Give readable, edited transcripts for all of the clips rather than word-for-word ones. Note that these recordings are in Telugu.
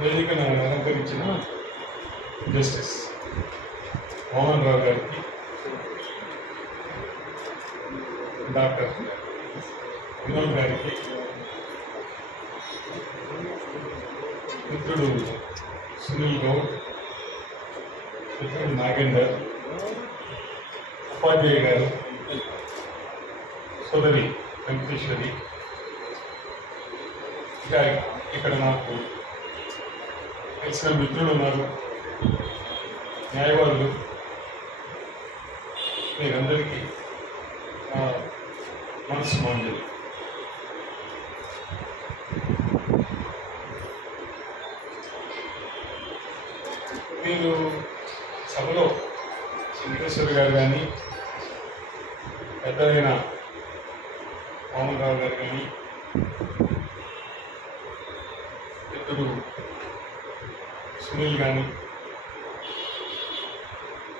వేదికను అలంకరించిన జస్టిస్ మోహన్ రావు గారికి, డాక్టర్ వినోద్ గారికి, మిత్రుడు సునీల్ గౌడ్, మిత్రుడు నాగేందర్, ఉపాధ్యాయ గారు, సోదరి వెంకటేశ్వరి, ఇంకా ఇక్కడ నాకు తెలిసిన మిత్రులు ఉన్నారు, న్యాయవాదులు, మీరందరికీ మనసు మాంజలి. మీరు సభలో వెంకటేశ్వర గారు కానీ, పెద్దలైన మోహన్ రావు గారు కానీ, మిత్రుడు సునీల్ కానీ,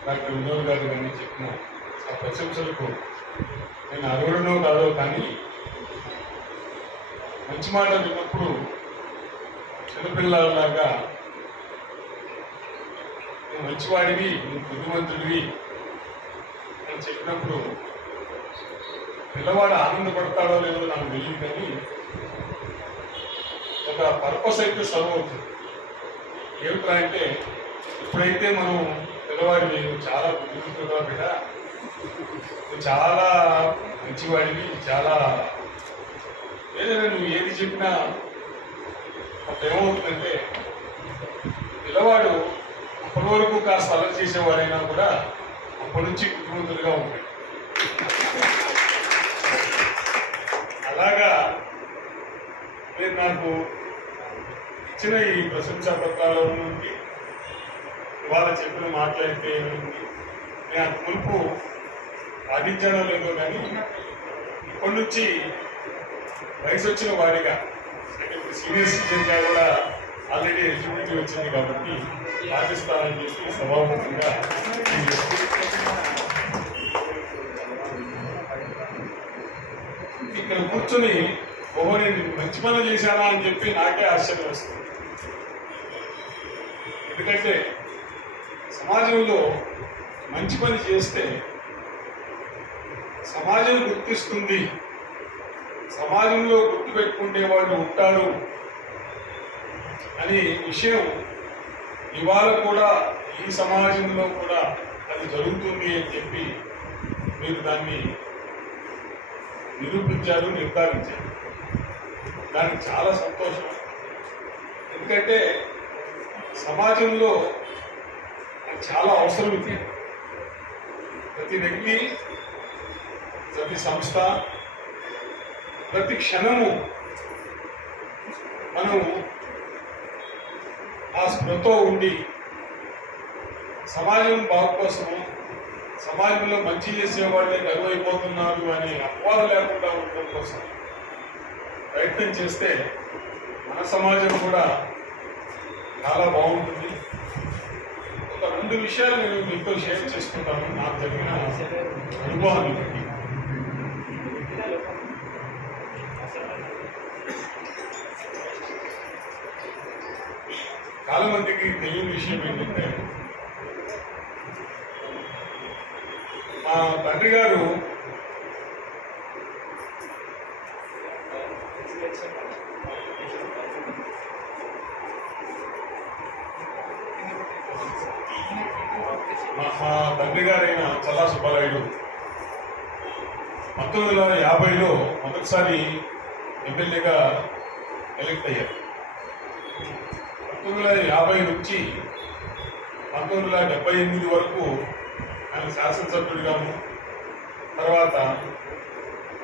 డాక్టర్ వినోద్ గారు కానీ చెప్పిన ఆ ప్రశంసలకు నేను అర్హుడనో కాదో కానీ మంచి మాట విన్నప్పుడు చిన్నపిల్లలాగా నువ్వు మంచివాడివి, నువ్వు బుద్ధిమంతుడివి అని చెప్పినప్పుడు పిల్లవాడు ఆనందపడతాడో లేదో నాకు తెలియదు, కానీ ఒక పర్పస్ అయితే సర్వ్ అవుతుంది. ఏమిట్రా అంటే, ఇప్పుడైతే మనం పిల్లవాడి నువ్వు చాలా బుద్ధిమంతుడుగా బిడ్డ, నువ్వు చాలా మంచివాడివి, చాలా ఏదైనా నువ్వు ఏది చెప్పినా అప్పుడు ఏమవుతుందంటే, పిల్లవాడు అప్పటి వరకు కాస్త అలర్ట్ చేసేవాడైనా కూడా అప్పటి నుంచి బుద్ధిమంతులుగా ఉంటాడు. అలాగా మీరు నాకు ఇచ్చిన ఈ ప్రశంసా పత్రాల నుండి ఇవాళ చెప్పిన మాట్లాడితే ఏమైంది, నేను అంత మునుపు పాటించానో లేదో కానీ ఇప్పటి నుంచి వయసు వచ్చిన వాడిగా, అంటే ఇప్పుడు సీనియర్ సిటిజన్గా కూడా ఆల్రెడీ ఎలిజిబిలిటీ వచ్చింది కాబట్టి పాటిస్తానని చెప్పి సభాముఖంగా ఇక్కడ కూర్చొని ఓహో నేను మంచి పనులు చేశానా అని చెప్పి నాకే ఆశ్చర్యం వస్తుంది. ఎందుకంటే సమాజంలో మంచి పని చేస్తే సమాజం గుర్తిస్తుంది, సమాజంలో గుర్తుపెట్టుకునే వాళ్ళు ఉంటారు అనే విషయం ఇవాళ కూడా ఈ సమాజంలో కూడా అది జరుగుతుంది అని చెప్పి మీరు దాన్ని నిరూపించారు, నిర్ధారించారు. దానికి చాలా సంతోషం. ఎందుకంటే సమాజంలో చాలా అవసరం ఇది. ప్రతి వ్యక్తి, ప్రతి సంస్థ, ప్రతి క్షణము మనం ఆ స్పృహతో ఉండి సమాజం బాగు కోసము, సమాజంలో మంచి చేసేవాళ్ళే కరువైపోతున్నారు అనే అపవాదం లేకుండా ఉండడం కోసం ప్రయత్నం చేస్తే మన సమాజం కూడా చాలా బాగుంటుంది. ఒక 2 విషయాలు నేను మీతో షేర్ చేసుకుంటాను, నాకు జరిగిన అనుభవాన్ని బట్టి. చాలా మందికి తెలియని విషయం ఏంటంటే, మా తండ్రి గారు అయిన చల్లా సుబ్బారాయుడు 1950లో మొదటిసారి ఎమ్మెల్యేగా ఎలక్ట్ అయ్యారు. 1950 నుంచి 1978 వరకు ఆయన శాసనసభ్యుడిగాను, తర్వాత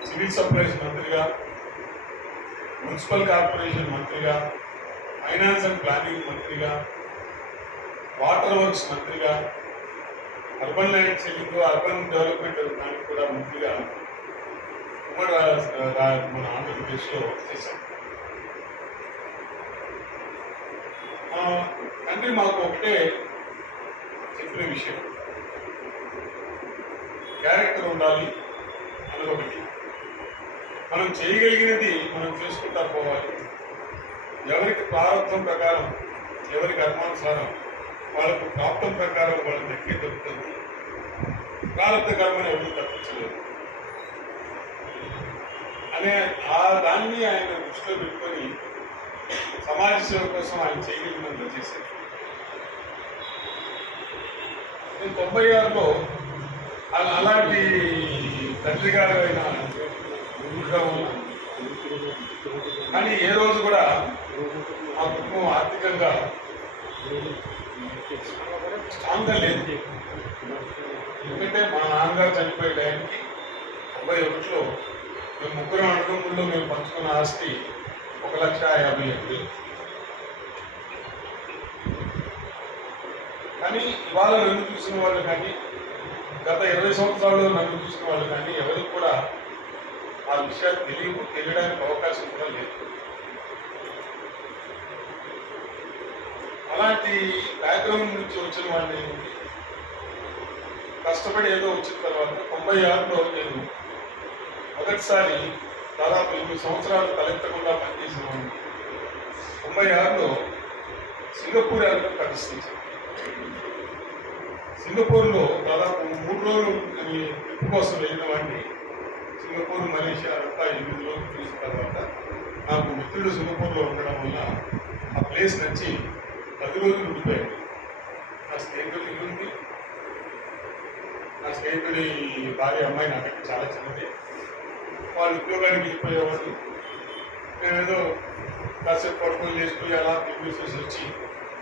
సివిల్ సప్లైస్ మంత్రిగా, మున్సిపల్ కార్పొరేషన్ మంత్రిగా, ఫైనాన్స్ అండ్ ప్లానింగ్ మంత్రిగా, వాటర్ వర్క్స్ మంత్రిగా, urban land selling, urban development దానికి కూడా మంత్రిగా ఉమ్మడి మన ఆంధ్రప్రదేశ్లో చేశాం. తండ్రి మాకు ఒకటే చెప్పిన విషయం, క్యారెక్టర్ ఉండాలి అన్నది ఒకటి. మనం చేయగలిగినది మనం చేసుకుంటా పోవాలి, ఎవరికి ప్రారంభం ప్రకారం, ఎవరి కర్మానుసారం వాళ్ళకు ప్రాప్తం ప్రకారం వాళ్ళకి దక్కి దొరుకుతుంది. ప్రారంభ కర్మను ఎవరు తప్పించలేదు అనే దాన్ని ఆయన దృష్టిలో పెట్టుకొని సమాజ సేవ కోసం ఆయన చేయగలిగినంత చేశారు. నేను 96లో అలాంటి తండ్రి గారు అయిన ఉన్నాను. కానీ ఏ రోజు కూడా మా కుటుంబం ఆర్థికంగా స్ట్రాంగ్గా లేదు. ఎందుకంటే మా నాన్నగారు చనిపోయే టైంకి 91లో మేము ముగ్గురు అన్నదమ్ముల్లో మేము పంచుకున్న ఆస్తి 1,50,000. కానీ ఇవాళ నన్ను చూసిన వాళ్ళు కానీ, గత 20 సంవత్సరాల్లో నన్ను చూసిన వాళ్ళు కానీ ఎవరికి కూడా ఆ విషయాలు తెలియడానికి అవకాశం కూడా లేదు. అలాంటి బ్యాక్గ్రౌండ్ నుంచి వచ్చిన వాళ్ళని కష్టపడి ఏదో వచ్చిన తర్వాత 96లో నేను మొదటిసారి దాదాపు 8 సంవత్సరాలు తలెత్తకుండా పనిచేసిన వాడిని 96లో సింగపూర్ వెళ్ళడం ప్రదర్శించాను. సింగపూర్లో దాదాపు 3 రోజులు ట్రిప్ కోసం వెళ్ళిన వాడిని సింగపూర్, మలేషియా అంతా 8 రోజులు చూసిన తర్వాత నాకు మిత్రుడు సింగపూర్లో ఉండడం వల్ల ఆ ప్లేస్ నచ్చి 10 రోజులు ఉండిపోయాడు. నా స్నేహితుడి ఇల్లు ఉంది. నా స్నేహితుడి భార్య అమ్మాయి నాకంటే చాలా చిన్నది. వాళ్ళు ఉద్యోగానికి వెళ్ళిపోయేవాళ్ళు. మేమేదో కాసేపు పడుకొని లేచిపోయి అలా తిరిగేసేసి వచ్చి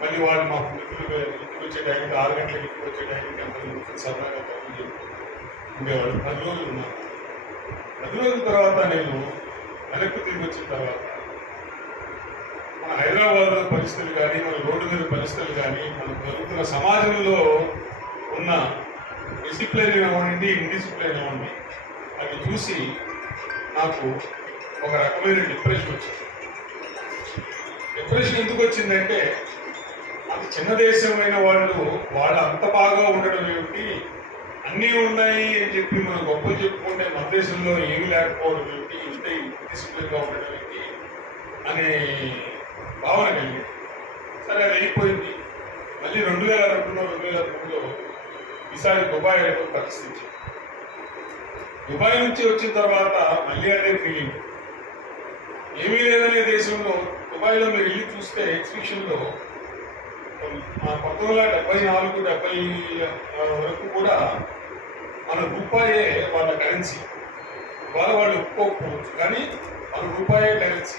మళ్ళీ వాళ్ళు మా మిత్రులు ఇంటికి వచ్చే టైంకి 6 గంటలకు ఇంటికి వచ్చే టైంకి అందరూ సరదాగా తగ్గి ఉండేవాళ్ళు. 10 రోజులు ఉన్నారు. 10 రోజుల తర్వాత నేను వెనక్కి తిరిగి వచ్చిన తర్వాత మన హైదరాబాద్లో పరిస్థితులు కానీ, మన రోడ్డు మీద పరిస్థితులు కానీ, మనకు జరుగుతున్న సమాజంలో ఉన్న డిసిప్లిన్ ఇవ్వండి, ఇండిసిప్లిన్ ఇవ్వండి, అవి చూసి నాకు ఒక రకమైన డిప్రెషన్ వచ్చింది. డిప్రెషన్ ఎందుకు వచ్చిందంటే, అంత చిన్న దేశమైన వాళ్ళు అంత బాగా ఉండడం ఏమిటి, అన్నీ ఉన్నాయి అని చెప్పి మనం గొప్పలు చెప్పుకుంటే మన దేశంలో ఏమీ లేకపోవడం ఏమిటి, ఇంత డిసిప్లిన్గా ఉండడం ఏమిటి అనే భావన కలిగింది. సరే, అది అయిపోయింది. మళ్ళీ 2002లో 2003లో ఈసారి దుబాయ్ వెళ్ళడం పరిస్థితి. దుబాయ్ నుంచి వచ్చిన తర్వాత మళ్ళీ అదే ఫీలింగ్. ఏమీ లేదనే దేశంలో దుబాయ్లో మీరు వెళ్ళి చూస్తే ఎగ్జిబిషన్లో 1974-70 వరకు కూడా మన రూపాయే వాళ్ళ కరెన్సీ. వాళ్ళు ఒప్పుకోకపోవచ్చు, కానీ మన రూపాయే కరెన్సీ.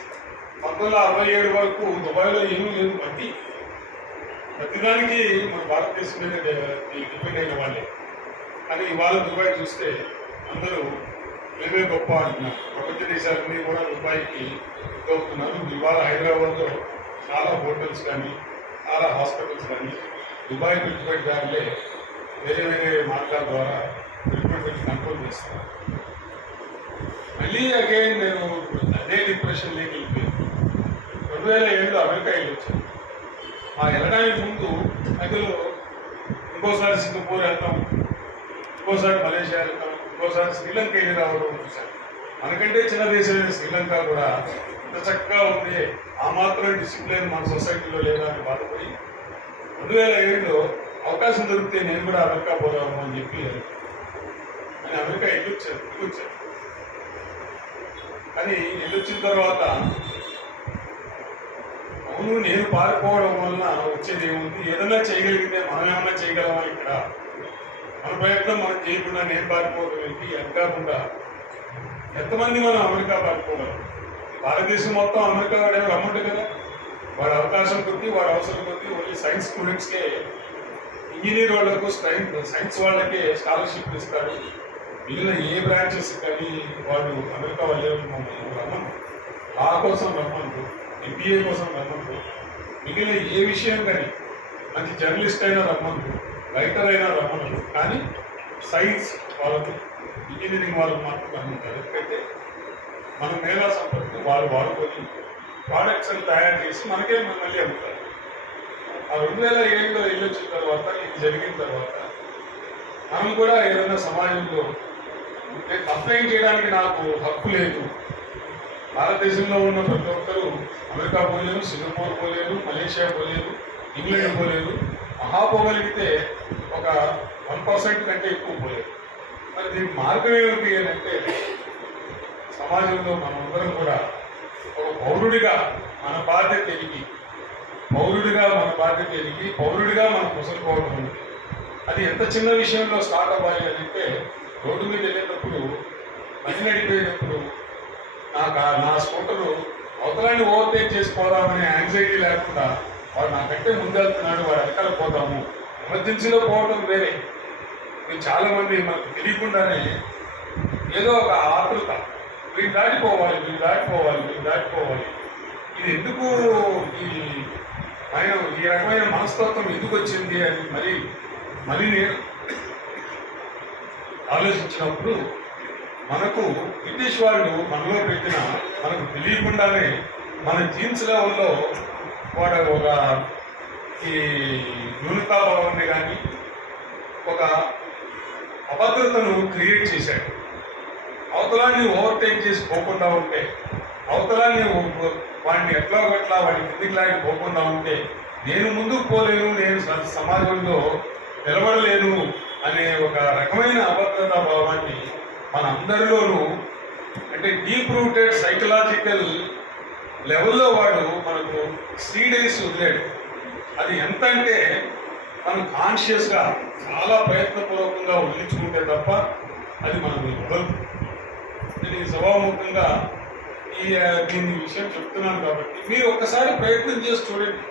1967 వరకు దుబాయ్లో ఏమీ లేదు. ప్రతిదానికి మన భారతదేశం మీద డిపెండ్ అయిన వాళ్ళే. కానీ ఇవాళ దుబాయ్ చూస్తే అందరూ మేమే గొప్ప అంటున్నారు. ప్రపంచ దేశాలన్నీ కూడా దుబాయ్కి అవుతున్నారు. ఇవాళ హైదరాబాద్లో చాలా హోటల్స్ కానీ, చాలా హాస్పిటల్స్ కానీ దుబాయ్ పెట్టుబడిదారులే వేరే వేరే మార్గాల ద్వారా పెట్టుబడి కంట్రోల్ చేస్తారు. మళ్ళీ అగైన్ నేను అదే డిప్రెషన్లోకి వెళ్ళిపోయాను. 2007లో అమెరికా వెళ్ళి వచ్చాను. ఆ వెళ్ళడానికి ముందు మధ్యలో ఇంకోసారి సింగపూర్ వెళ్తాం, ఇంకోసారి మలేషియా వెళ్తాం, ఇంకోసారి శ్రీలంక వెళ్ళి రావడం చూశాను. మనకంటే చిన్న దేశమైన శ్రీలంక కూడా ఇంత చక్కగా ఉంది, ఆ మాత్రం డిసిప్లిన్ మన సొసైటీలో లేదా అని బాధపడి 2007లో అవకాశం దొరికితే నేను కూడా అమెరికా పోదాము అని చెప్పి అని అమెరికా వెళ్ళొచ్చాను. కానీ వెళ్ళొచ్చిన తర్వాత అవును, నేను పారిపోవడం వలన వచ్చేది ఏముంది, ఏదైనా చేయగలిగితే మనం ఏమన్నా చేయగలమా, ఇక్కడ మన ప్రయత్నం మనం చేయకుండా నేను పారిపోవడం ఏంటి, అది కాకుండా ఎంతమంది మనం అమెరికా పారిపోగలం. భారతదేశం మొత్తం అమెరికా వాడే రమ్మంటే కదా, వాడి అవకాశం కొద్ది, వాడి అవసరం కొద్ది ఓన్లీ సైన్స్ స్టూడెంట్స్కే, ఇంజనీర్ వాళ్ళకు సైన్స్ వాళ్ళకే స్కాలర్షిప్ ఇస్తారు. మిగిలిన ఏ బ్రాంచెస్ కానీ వాళ్ళు అమెరికా వాళ్ళే రమ్మను, లా కోసం రమ్మను, ఎంబీఏ కోసం రమ్మను, మిగిలిన ఏ విషయం కానీ మంచి జర్నలిస్ట్ అయినా రమ్మను, రైటర్ అయినా రమ్మను. కానీ సైన్స్ వాళ్ళకు, ఇంజనీరింగ్ వాళ్ళకు మాత్రం రమ్మంటారు. ఎందుకంటే మన మేధా సంపత్తిని వాళ్ళు వాడుకొని ప్రోడక్ట్స్ అని తయారు చేసి మనకే మళ్ళీ అమ్ముతారు. ఆ 2007లో వెళ్ళొచ్చిన తర్వాత, ఇది జరిగిన తర్వాత మనం కూడా ఏదైనా సమాజంలో కంప్లైంట్ చేయడానికి నాకు హక్కు లేదు, భారతదేశంలో ఉన్న ప్రతి ఒక్కరూ అమెరికా పోలేరు, సింగపూర్ పోలేరు, మలేషియా పోలేరు, ఇంగ్లాండ్ పోలేరు. పోగలిగితే ఒక 1% కంటే ఎక్కువ పోలేరు. మరి దీనికి మార్గం ఏమిటి అని అంటే సమాజంలో మనమందరం కూడా ఒక పౌరుడిగా మన బాధ్యత ఎరిగి పౌరుడిగా మనం ముసలిపోవడం ఉంది. అది ఎంత చిన్న విషయంలో స్టార్ట్ అవ్వాలి అని అంటే రోడ్డు మీద వెళ్ళేటప్పుడు బండి నడిపేటప్పుడు నా స్కూటరు అవతలాన్ని ఓవర్టేక్ చేసుకోదామనే యాంగ్జైటీ లేకుండా వాడు నాకంటే ముందెళ్తున్నాడు, వాడు వెనకాల పోతాము. ఎమర్జెన్సీలో పోవడం వేరే. చాలా మంది మనకు తెలియకుండానే ఏదో ఒక ఆతృత, వీళ్ళు దాటిపోవాలి. ఇది ఎందుకు ఈ రకమైన మనస్తత్వం ఎందుకు వచ్చింది అని మళ్ళీ నేను ఆలోచించినప్పుడు మనకు బ్రిటిష్ వాళ్ళు మనలో పెట్టిన, మనకు తెలియకుండానే మన జీన్స్ లెవెల్లో వాడు ఒక ఈ న్యూనతాభావాన్ని కానీ ఒక అభద్రతను క్రియేట్ చేశాడు. అవతలాన్ని ఓవర్టేక్ చేసి పోకుండా ఉంటే, అవతలాన్ని వాడిని ఎట్లా వాడి కిందికి లాగి పోకుండా ఉంటే నేను ముందుకు పోలేను, నేను సమాజంలో నిలబడలేను అనే ఒక రకమైన అభద్రతా భావాన్ని మన అందరిలోనూ, అంటే డీప్ రూటెడ్ సైకలాజికల్ లెవెల్లో వాడు మనకు సీడేసి వదిలేడు. అది ఎంత అంటే మనం కాన్షియస్గా చాలా ప్రయత్నపూర్వకంగా వదిలించుకుంటే తప్ప అది మనం ఇవ్వదు. నేను సభాముఖంగా దీని విషయం చెప్తున్నాను కాబట్టి మీరు ఒక్కసారి ప్రయత్నం చేసి చూడండి.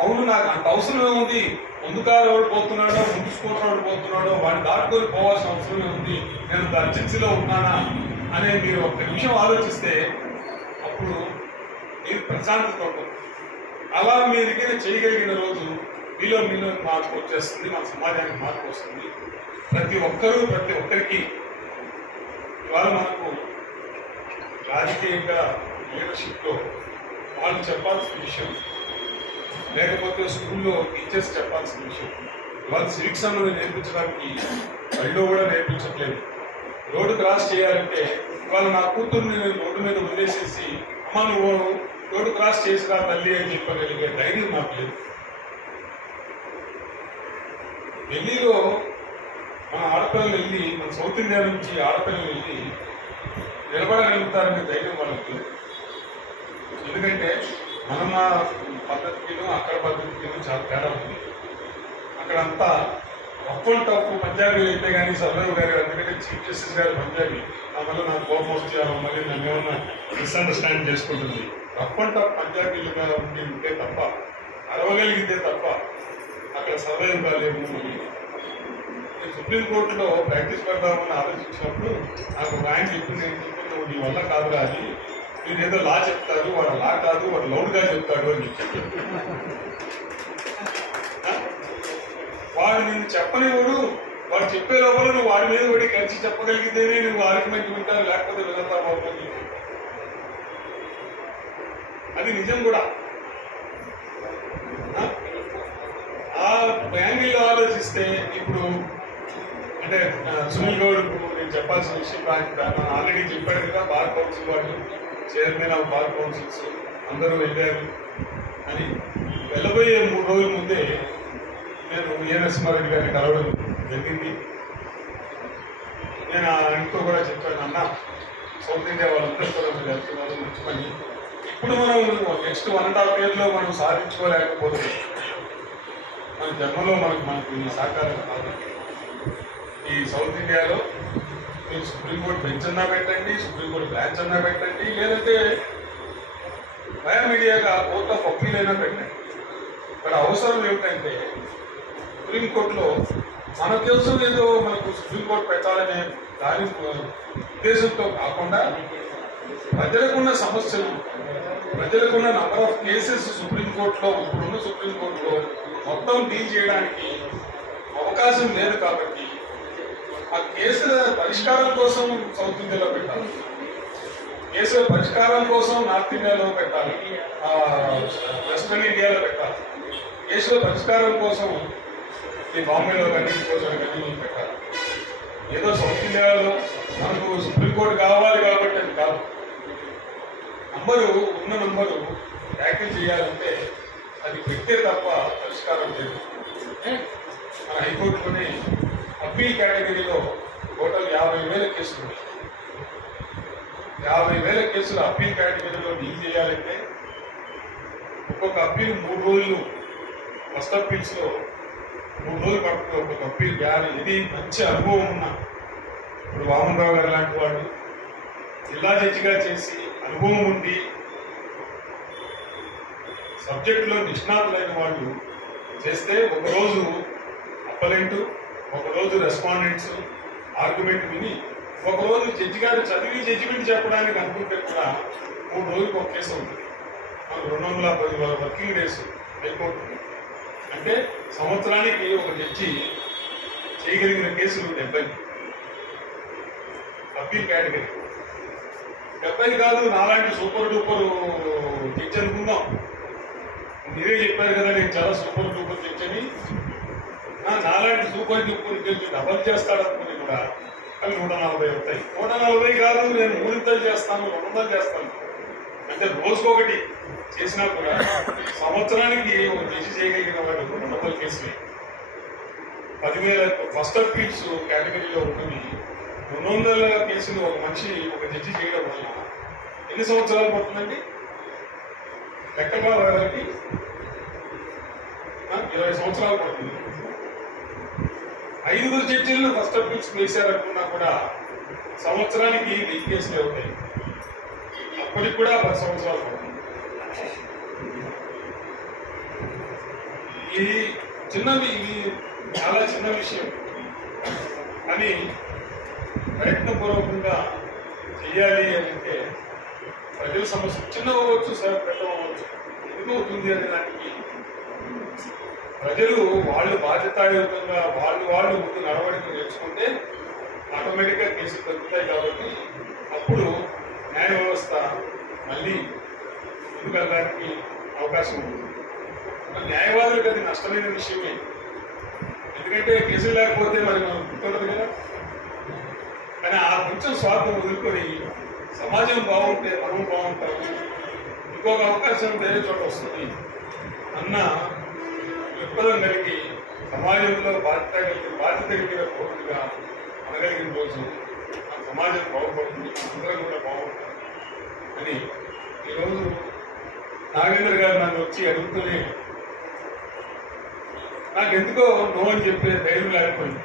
అవును, నాకు అంత అవసరం ఏముంది, ముందు కారు ఎవడు పోతున్నాడో, ముందు స్కూటర్ ఎవడు పోతున్నాడో వాడిని దాటుకొని పోవాల్సిన అవసరం ఏముంది, నేను అర్జెన్సీలో ఉన్నానా అనే మీరు ఒక్క నిమిషం ఆలోచిస్తే అప్పుడు మీరు ప్రశాంతత ఉంటుంది. అలా మీ దగ్గర చేయగలిగిన రోజు మీలో మార్పు వచ్చేస్తుంది, మన సమాజానికి మార్పు వస్తుంది. ప్రతి ఒక్కరికి ఇవాళ మనకు రాజకీయంగా లీడర్షిప్లో వాళ్ళు చెప్పాల్సిన విషయం, లేకపోతే స్కూల్లో టీచర్స్ చెప్పాల్సిన విషయం. ఇవాళ సివిక్స్ అన్నది నేర్పించడానికి బడిలో కూడా నేర్పించట్లేదు. రోడ్డు క్రాస్ చేయాలంటే ఇవాళ నా కూతుర్ని నేను రోడ్డు మీద వదిలేసేసి అమ్మ నువ్వు రోడ్డు క్రాస్ చేసిరా తల్లి అని చెప్పగలిగే ధైర్యం నాకు లేదు. ఢిల్లీలో మన ఆడపిల్లలు వెళ్ళి, మన సౌత్ ఇండియా నుంచి ఆడపిల్లలు వెళ్ళి నిలబడగలుగుతారనే ధైర్యం వాళ్ళకి. ఎందుకంటే మన పద్ధతికిను అక్కడ పద్ధతికిను చాలా తేడా ఉంది. అక్కడంతా రఫ్ అండ్ టఫ్ పంజాబీలు అయితే కానీ సర్దార్ గారు, ఎందుకంటే చీఫ్ జస్టిస్ గారు పంజాబీ, ఆ వల్ల నాకు కోపం వచ్చి మళ్ళీ నన్ను ఏమన్నా మిస్అండర్స్టాండ్ చేసుకుంటుంది. రఫ్ అండ్ టఫ్ పంజాబీలుగా ఉంటే తప్ప, అరవగలిగితే తప్ప అక్కడ సర్వైవ్ కాలేము. నేను సుప్రీంకోర్టులో ప్రాక్టీస్ పెడదామని ఆలోచించినప్పుడు నాకు ఒక ఆయన చెప్పింది ఏంటంటే, నువ్వు నీ వల్ల కాదురా అది, మీరు ఏదో లా చెప్తారు, వాడు లా కాదు, వాడు లౌడ్గా చెప్తాడు అని చెప్పి. వాడు నేను చెప్పనివాడు, వాడు చెప్పే లోపల నువ్వు వాడి మీద పడి కలిసి చెప్పగలిగితేనే నువ్వు ఆర్గ్యుమెంట్ వింటారు, లేకపోతే వినతా బాగుంటుంది. అది నిజం కూడా. ఆ యాంగిల్లో ఆలోచిస్తే ఇప్పుడు అంటే సునీల్ గౌడ్ నేను చెప్పాల్సిన విషయం ఆల్రెడీ చెప్పాడు కదా, బార్ కౌన్సిల్ వాళ్ళు చైర్మన్ ఆఫ్ బార్ కౌన్సిల్స్ అందరూ వెళ్ళారు అని. వెళ్ళబోయే 3 రోజుల ముందే నేను నరసింహారెడ్డి గారిని కలవడం జరిగింది. నేను ఆయనతో కూడా చెప్పాను, అన్న సౌత్ ఇండియా వాళ్ళందరూ కూడా మీరు వెళ్తున్నారు, మంచి పని. ఇప్పుడు మనం నెక్స్ట్ 1.5 years మనం సాధించుకోలేకపోతే మన జన్మలో మనకు ఈ సహకారం కాదు. ఈ సౌత్ ఇండియాలో మీరు సుప్రీంకోర్టు బెంచ్ అన్నా పెట్టండి, సుప్రీంకోర్టు బ్రాంచ్ అన్నా పెట్టండి, లేదంటే మీడియాగా కోర్ట్ ఆఫ్ అప్పీల్ అయినా పెట్టండి. ఇక్కడ అవసరం ఏమిటంటే సుప్రీంకోర్టులో మన తెలుసు ఏదో మనకు సుప్రీంకోర్టు పెట్టాలనే దాని ఉద్దేశంతో కాకుండా ప్రజలకున్న సమస్యలు, ప్రజలకున్న నంబర్ ఆఫ్ కేసెస్ సుప్రీంకోర్టులో, ఇప్పుడున్న సుప్రీంకోర్టులో మొత్తం డీల్ చేయడానికి అవకాశం లేదు. కాబట్టి ఆ కేసుల పరిష్కారం కోసం సౌత్ ఇండియాలో పెట్టాలి, కేసుల పరిష్కారం కోసం నార్త్ ఇండియాలో పెట్టాలి, వెస్టర్న్ ఇండియాలో పెట్టాలి, కేసుల పరిష్కారం కోసం ఈ బాంబేలో కానీ ఇంకోసం కానీ పెట్టాలి. ఏదో సౌత్ ఇండియాలో మనకు సుప్రీంకోర్టు కావాలి కాబట్టి అది కాదు. ఉన్న నంబరు ట్యాకిల్ చేయాలంటే అది పెట్టే తప్ప పరిష్కారం లేదు. మన హైకోర్టులోనే అప్పీల్ కేటగిరీలో టోటల్ 50,000 కేసులు ఉన్నాయి. 50,000 కేసులు అప్పీల్ కేటగిరీలో డీల్ చేయాలంటే ఒక్కొక్క అప్పీల్ 3 రోజులు, ఫస్ట్ అప్పీల్స్లో 3 రోజులు పడుతుంది ఒక్కొక్క అప్పీల్ చేయాలి. ఇది మంచి అనుభవం ఉన్న ఇప్పుడు వామన్ రావు గారు లాంటి వాళ్ళు జిల్లా జడ్జిగా చేసి అనుభవం ఉండి సబ్జెక్టులో నిష్ణాతులైన వాళ్ళు చేస్తే ఒకరోజు అప్పలెంటు, ఒకరోజు రెస్పాండెంట్స్ ఆర్గ్యుమెంట్ విని, ఒకరోజు జడ్జి గారు చదివి జడ్జిమెంట్ చెప్పడానికి అనుకుంటే కూడా 3 రోజులకు ఒక కేసు ఉంటుంది. 210 వర్కింగ్ డేస్ హైకోర్టు అంటే సంవత్సరానికి ఒక జడ్జి చేయగలిగిన కేసులు 70. అప్పీల్ కేటగిరీ 70 కాదు, నాలాంటి సూపర్ డూపర్ జడ్జి అనుకుందాం. మీరే చెప్పారు కదా నేను చాలా సూపర్ డూపర్ జడ్జి అని. నాలాంటి సూపర్ డూపర్ జడ్జి డబల్ చేస్తాడనుకుని కూడా అవి 140 అవుతాయి. 140 కాదు, నేను 300 చేస్తాను, 200 చేస్తాను అంటే రోజుకొకటి చేసినా కూడా సంవత్సరానికి ఒక జడ్జి చేయగలిగిన వాడు 200 కేసులే. 10,000 ఫస్ట్ అప్పీల్స్ కేటగిరీలో ఉన్నవి 200 కేసులు ఒక మనిషి ఒక జడ్జి చేయడం వల్ల ఎన్ని సంవత్సరాలు పడుతుందండి? లెక్కగా వాళ్ళకి 20 సంవత్సరాలు పడుతుంది. 5 జడ్జీలను ఫస్ట్ అప్పీల్స్ వేశారనుకున్నా కూడా సంవత్సరానికి 1000 కేసులు అవుతాయి. అప్పటికి కూడా 10 సంవత్సరాలు పడుతుంది. ఇది చాలా చిన్న విషయం అని ప్రయత్నపూర్వకంగా చేయాలి అని అంటే ప్రజల సమస్య చిన్నవచ్చు, పెద్దవచ్చు, ఎందుకు అవుతుంది అనే దానికి ప్రజలు వాళ్ళు బాధ్యతాయుతంగా వాళ్ళు ముందు నడవడిక నేర్చుకుంటే ఆటోమేటిక్గా కేసులు తగ్గుతాయి. కాబట్టి అప్పుడు న్యాయ వ్యవస్థ మళ్ళీ ముందుకెళ్ళడానికి అవకాశం ఉంటుంది. న్యాయవాదులకు అది నష్టమైన విషయమే. ఎందుకంటే కేసులు లేకపోతే మరి మనం గుర్తుండదు కదా. కానీ ఆ కొంచెం స్వార్థం వదులుకొని సమాజం బాగుంటే మనం బాగుంటాము, ఇంకొక అవకాశం వేరే చోట వస్తుంది అన్న దృక్పథం కలిగి సమాజంలో బాధ్యత కలిగిన పౌరుడిగా అనగలిగిన రోజు ఆ సమాజం బాగుపడుతుంది, అందరం కూడా బాగుంటారు అని ఈరోజు నాగేంద్ర గారు నన్ను వచ్చి అడుగుతూనే నాకు ఎందుకో నో అని చెప్పే ధైర్యం లేకపోయింది.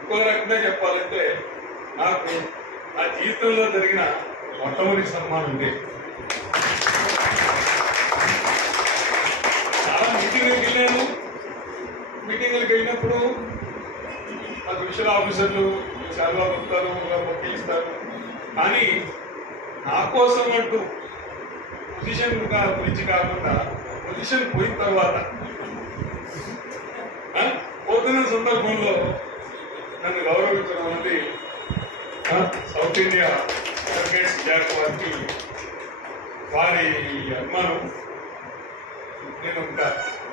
ఇంకో రకంగా చెప్పాలంటే నాకు నా జీవితంలో జరిగిన మొట్టమొదటి సన్మానం ఇదే. చాలా మీటింగ్లకు వెళ్ళినప్పుడు మా జుడిషియల్ ఆఫీసర్లు చాలా వస్తారు, ఇస్తారు. కానీ నా కోసం అంటూ పొజిషన్ గురించి కాకుండా పొజిషన్ పోయిన తర్వాత పోతున్న సందర్భంలో నన్ను గౌరవించడం అనేది సౌత్ ఇండియా అడ్వకేట్స్ జాక్ వారికి వారి అభిమానం. నేను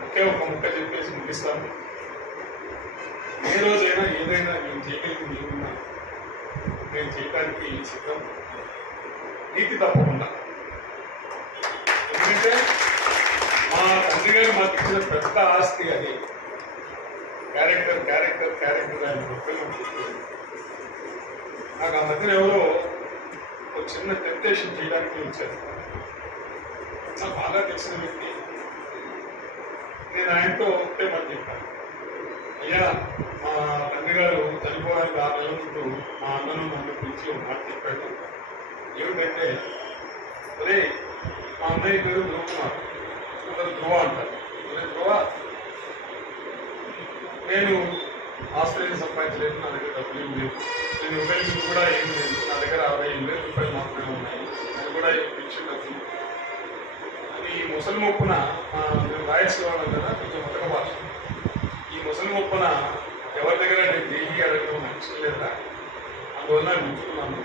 ఒకే ఒక ముక్క చెప్పేసి ముగిస్తాను. ఏ రోజైనా ఏదైనా నేను చేయగలిగింది ఏమన్నా నేను చేయడానికి సిద్ధం, నీతి తప్పకుండా. ఎందుకంటే మా తండ్రి గారు మాకు ఇచ్చిన పెద్ద ఆస్తి అది. క్యారెక్టర్ ఆయన గొప్పగా ఉంటుంది. నాకు ఆ మధ్యన ఎవరో ఒక చిన్న టెంప్టేషన్ చేయడానికి వచ్చారు. నాకు బాగా తెలిసిన వ్యక్తి. నేను ఆయనతో ఒకటే మాట చెప్పాను, అయ్యా మా తండ్రి గారు చనిపోవడానికి 6 నెలల ముందు మా అన్నను నన్ను పిలిచి ఒక మాట చెప్పాడు. ఏమిటంటే, అరే మా అన్నయ్య పేరు ధ్రువకుమార్, ధ్రువ అంటారు. అదే ధ్రువ, నేను ఆస్ట్రేలియా సంపాదించలేదు, నా దగ్గర డబ్బులు ఏం లేవు, నేను ఉపయోగించి కూడా ఏం లేదు, నా దగ్గర 65,000 రూపాయలు మాత్రమే ఉన్నాయి, అది కూడా పెన్షన్ డబ్బులు అని ఈ ముసలి మొప్పున మేము రాయలసీమ కదా కొంచెం మొదట భాష. ఈ ముసలి మొప్పున ఎవరి దగ్గర నేను డైలీ అడగడం మంచిగా లేదా, అందువల్ల ఉంచుకున్నాను.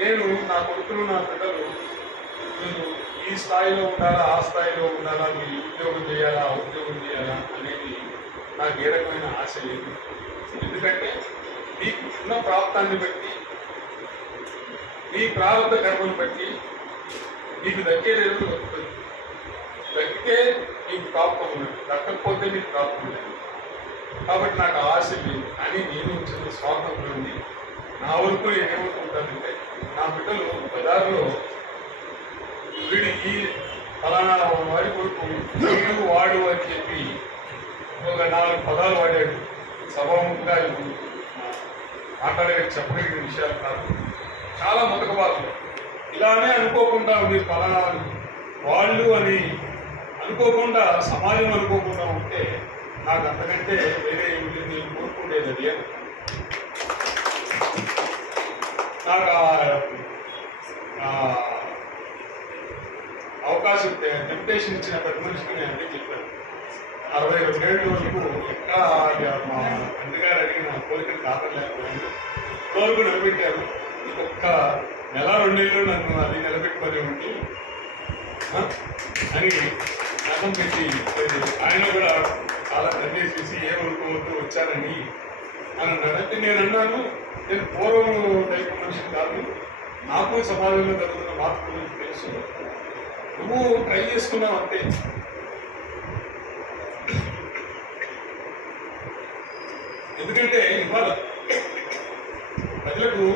నేను నా కొడుకులు నా బిడ్డలు నేను ఈ స్థాయిలో ఉండాలా, ఆ స్థాయిలో ఉండాలా, మీరు ఉద్యోగం చేయాలా, ఆ ఉద్యోగం చేయాలా అనేది నాకు ఏ రకమైన ఆశ లేదు. ఎందుకంటే మీకు ఉన్న ప్రాప్తాన్ని బట్టి నీ ప్రారంభ కర్మను బట్టి నీకు దక్కేది ఏదో దక్కుతుంది. దక్కితే నీకు ప్రాప్తం ఉన్నది, దక్కకపోతే నీకు ప్రాప్తం లేదు. కాబట్టి నాకు ఆశ లేదు అని నేను చిన్న స్వార్థం ఉంది. నా వరకు నేనేమనుకుంటానంటే, నా బిడ్డలు బజార్లో వీడి ఈ ఫలానా వాడి కొడుకు వీడు వాడు అని చెప్పి ఒక 4 పదాలు వాడాడు. సభాముఖంగా మాట్లాడే చెప్పగలిగిన విషయాలు కాదు. చాలా ముతకబాలు ఇలానే అనుకోకుండా మీరు ఫలానా వాళ్ళు అని అనుకోకుండా, సమాజం అనుకోకుండా ఉంటే నాకు అంతకంటే వేరే ఏమిటి నేను కోరుకుంటేది అది అని. నాకు అవకాశం టెంప్టేషన్ ఇచ్చిన పెద్ద మనిషికి నేను అన్నీ చెప్పాను. 62 ఏళ్ళ వరకు ఎక్కడ మా తండ్రి గారు అడిగిన కోరికలు కాకలేకపోయాను. ఇప్పటివరకు నిలబెట్టారు. ఇంకొక నెల 2 నెలలు నన్ను అది నిలబెట్టుకొని ఉండి అని నమ్మం పెట్టి ఆయన కూడా చాలా తండ్రి చేసి ఏమనుకోవద్దు వచ్చారని అని అన్నాడు. నేను అన్నాను, నేను పూర్వం టైప్ మనిషిని కాదు, నాకు సమాజంలో జరుగుతున్న మార్పు గురించి తెలుసు, నువ్వు ట్రై చేసుకున్నావు అంతే. ఎందుకంటే ఇవాళ ప్రజలకు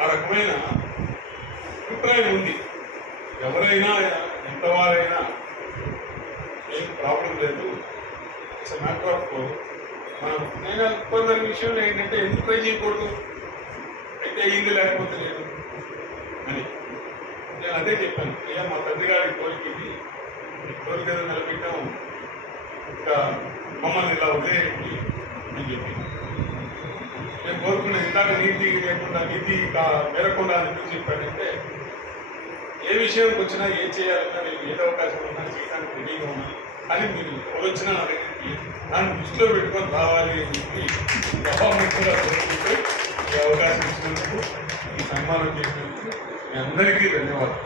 ఆ రకమైన అభిప్రాయం ఉంది. ఎవరైనా ఎంతవారైనా ఏం ప్రాబ్లం లేదు, ఇట్స్ మ్యాటర్ ఆఫ్ మనం. నేను కొందరి విషయంలో ఏంటంటే ఎందుకు ట్రై చేయకూడదు, అయితే అయింది లేకపోతే లేదు అని నేను అదే చెప్పాను. అయ్యా మా తండ్రి గారి కోరికది కోరిక నిలబెట్టాము, ఇంకా మమ్మల్ని ఇలా వదిలేయండి అని చెప్పి నేను కోరుకున్న. ఇందాక నీతి లేకుండా నీతి మేరకుండా అని ఎందుకు చెప్పానంటే, ఏ విషయంకి వచ్చినా ఏం చేయాలన్నా నేను ఏదో అవకాశం ఉన్నా చేయడానికి రెడీగా ఉన్నా, కానీ మీరు వచ్చినా నా దగ్గరికి దాన్ని దృష్టిలో పెట్టుకొని రావాలి అని చెప్పి సభాముఖంగా కోరుకుంటూ ఈ అవకాశం ఇచ్చినందుకు, ఈ సన్మానం చేసినందుకు మీ అందరికీ ధన్యవాదాలు.